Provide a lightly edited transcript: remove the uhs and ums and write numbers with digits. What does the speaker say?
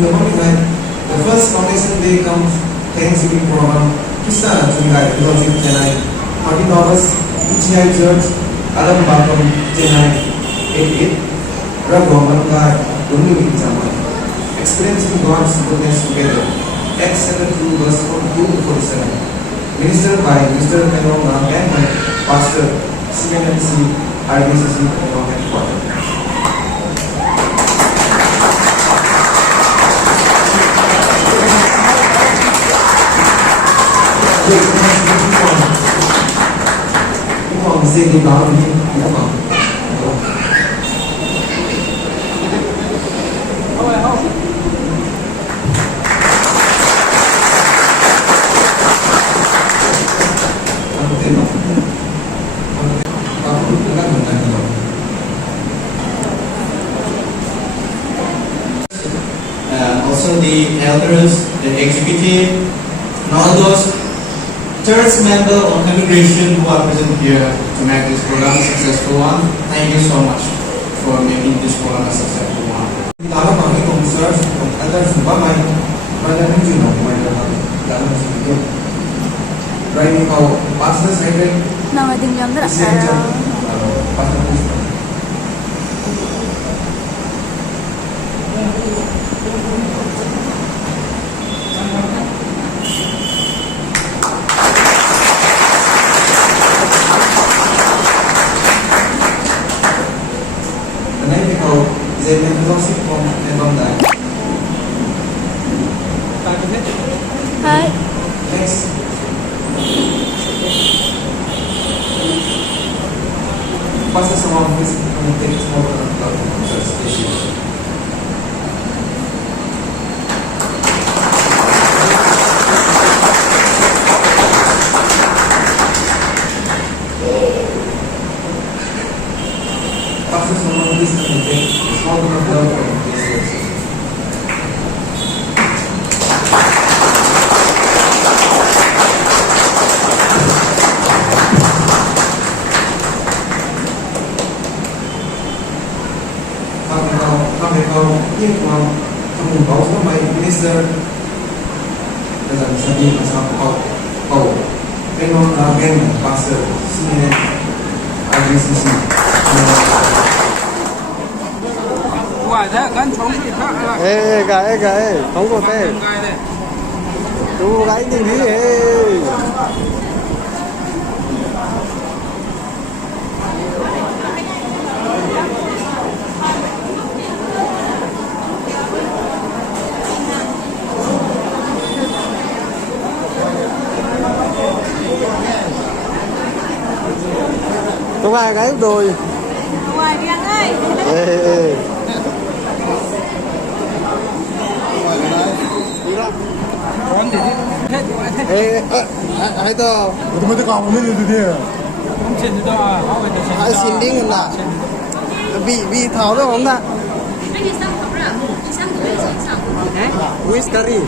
The first nomination day comes Thanksgiving program. Krishna Chungai, Lodging Chennai. 14 August, Ichihai Church, Alam Bakam, Chennai. 88. Raghavan Dumi Jaman. Experiencing God's goodness together. Acts 7 verse 42 to 47. Ministered by Mr. Kanonga and my pastor, CNMC, RBCC, Kanonga headquarters. Xin đi báo đi, nhớ vào. Also the elders, the executive, and all those church member or congregation who are present here to make this program a successful one. Thank you so much for making this program a successful one. Kalau kami konser, ada semua main, banyak mungkin main dalam studio. Right now, pastor saya nama tinggal berapa? Hai. Next. Pastor semua please take small station. Pastor semua please take small love from KCFC. Nhưng mà trong báo số mấy minister là rằng sẽ đi làm sao cầu cái nó là game pastor CNN IBCC ê gái không có thế chú gái gì thế có vài gái rồi Ngoài đi anh ơi. ê 하이다 어떻게 가면 되는데? hai xin đi ngân là bị tháo đâu không ta whiskey